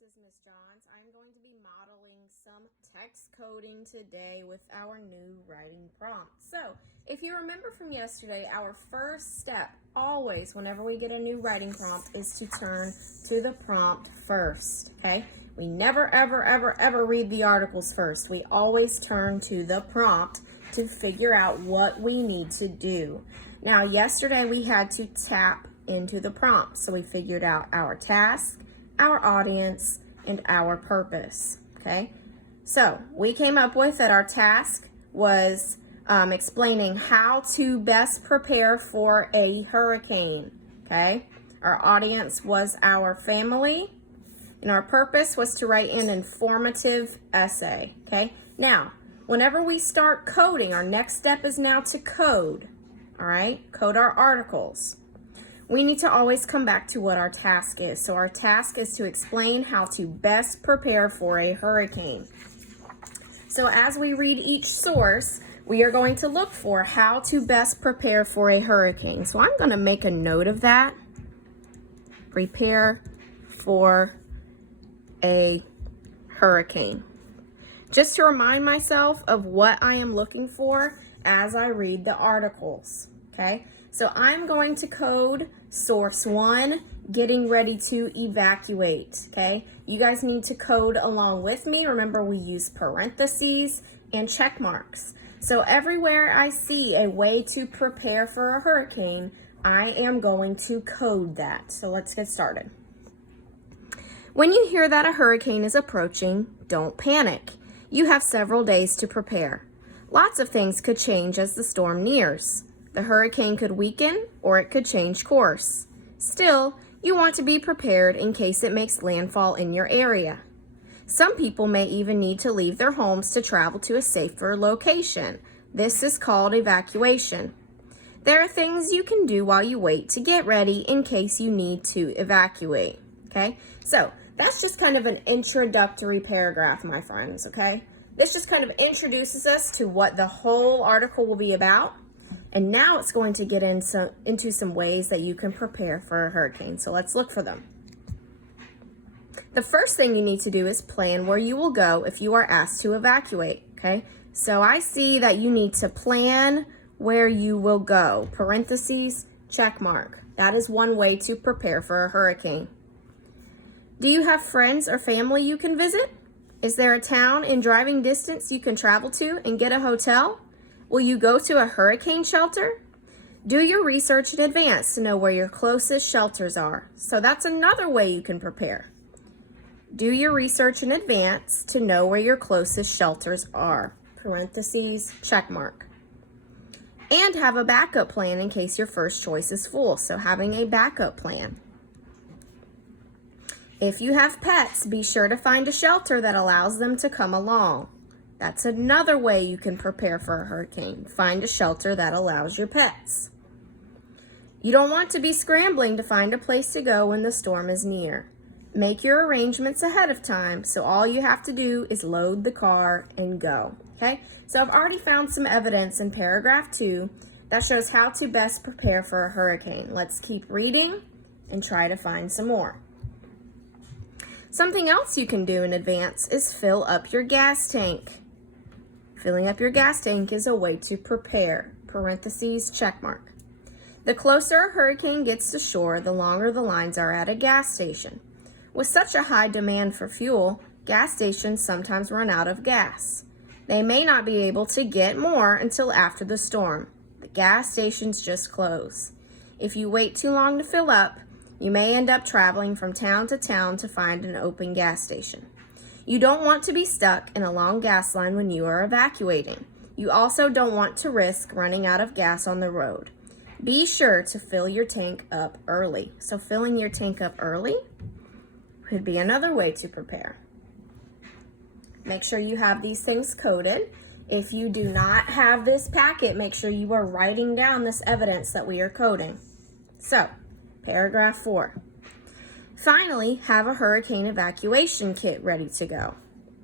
this is Miss Johns. I'm going to be modeling some text coding today with our new writing prompt. So, if you remember from yesterday, our first step, always, whenever we get a new writing prompt, is to turn to the prompt first, okay? We never, ever, ever, ever read the articles first. We always turn to the prompt to figure out what we need to do. Now, yesterday we had to tap into the prompt, so we figured out our task, our audience, and our purpose, okay? So we came up with that our task was explaining how to best prepare for a hurricane, okay? Our audience was our family, and our purpose was to write an informative essay, okay? Now, whenever we start coding, our next step is now to code, all right? Code our articles. We need to always come back to what our task is. So our task is to explain how to best prepare for a hurricane. So as we read each source, we are going to look for how to best prepare for a hurricane. So I'm going to make a note of that. Prepare for a hurricane. Just to remind myself of what I am looking for as I read the articles, okay? So I'm going to code source 1, getting ready to evacuate, okay? You guys need to code along with me. Remember, we use parentheses and check marks. So everywhere I see a way to prepare for a hurricane, I am going to code that. So let's get started. When you hear that a hurricane is approaching, don't panic. You have several days to prepare. Lots of things could change as the storm nears. The hurricane could weaken or it could change course. Still, you want to be prepared in case it makes landfall in your area. Some people may even need to leave their homes to travel to a safer location. This is called evacuation. There are things you can do while you wait to get ready in case you need to evacuate. Okay, so that's just kind of an introductory paragraph, my friends, okay? This just kind of introduces us to what the whole article will be about. And now it's going to get into some ways that you can prepare for a hurricane. So let's look for them. The first thing you need to do is plan where you will go if you are asked to evacuate, okay? So I see that you need to plan where you will go. Parentheses, check mark. That is one way to prepare for a hurricane. Do you have friends or family you can visit? Is there a town in driving distance you can travel to and get a hotel? Will you go to a hurricane shelter? Do your research in advance to know where your closest shelters are. So that's another way you can prepare. Do your research in advance to know where your closest shelters are. Parentheses, check mark. And have a backup plan in case your first choice is full. So having a backup plan. If you have pets, be sure to find a shelter that allows them to come along. That's another way you can prepare for a hurricane. Find a shelter that allows your pets. You don't want to be scrambling to find a place to go when the storm is near. Make your arrangements ahead of time, so all you have to do is load the car and go. Okay? So I've already found some evidence in paragraph 2 that shows how to best prepare for a hurricane. Let's keep reading and try to find some more. Something else you can do in advance is fill up your gas tank. Filling up your gas tank is a way to prepare. Parentheses, check mark. The closer a hurricane gets to shore, the longer the lines are at a gas station. With such a high demand for fuel, gas stations sometimes run out of gas. They may not be able to get more until after the storm. The gas stations just close. If you wait too long to fill up, you may end up traveling from town to find an open gas station. You don't want to be stuck in a long gas line when you are evacuating. You also don't want to risk running out of gas on the road. Be sure to fill your tank up early. So filling your tank up early could be another way to prepare. Make sure you have these things coded. If you do not have this packet, make sure you are writing down this evidence that we are coding. So, paragraph 4. Finally, have a hurricane evacuation kit ready to go.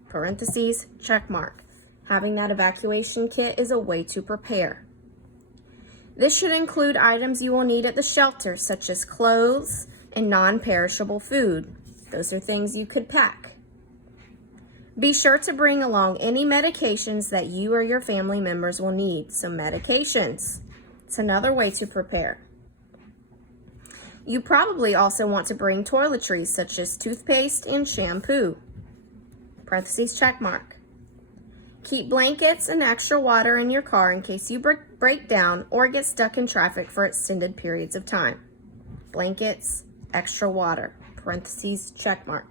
Parentheses, check mark. Having that evacuation kit is a way to prepare. This should include items you will need at the shelter, such as clothes and non-perishable food. Those are things you could pack. Be sure to bring along any medications that you or your family members will need. So medications, it's another way to prepare. You probably also want to bring toiletries such as toothpaste and shampoo. Parentheses, check mark. Keep blankets and extra water in your car in case you break down or get stuck in traffic for extended periods of time. Blankets, extra water, parentheses, check mark.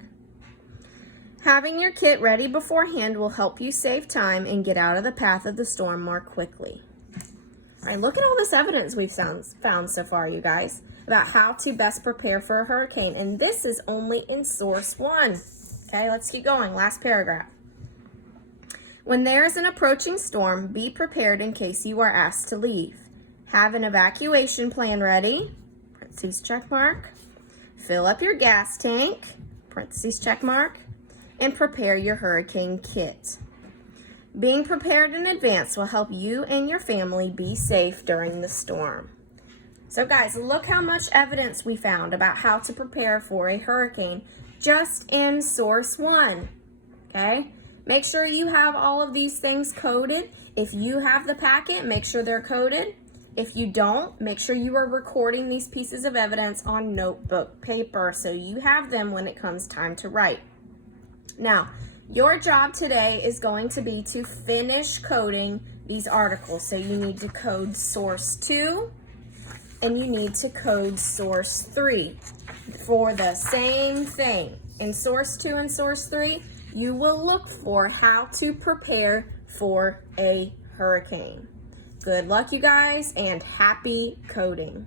Having your kit ready beforehand will help you save time and get out of the path of the storm more quickly. All right, look at all this evidence we've found so far, you guys, about how to best prepare for a hurricane. And this is only in source 1. Okay, let's keep going. Last paragraph. When there is an approaching storm, be prepared in case you are asked to leave. Have an evacuation plan ready, parentheses, check mark. Fill up your gas tank, parentheses, check mark. And prepare your hurricane kit. Being prepared in advance will help you and your family be safe during the storm. So guys, look how much evidence we found about how to prepare for a hurricane just in source 1, okay? Make sure you have all of these things coded. If you have the packet, make sure they're coded. If you don't, make sure you are recording these pieces of evidence on notebook paper so you have them when it comes time to write. Now, your job today is going to be to finish coding these articles. So you need to code source 2 and you need to code source 3 for the same thing. In source 2 and source 3, you will look for how to prepare for a hurricane. Good luck, you guys, and happy coding.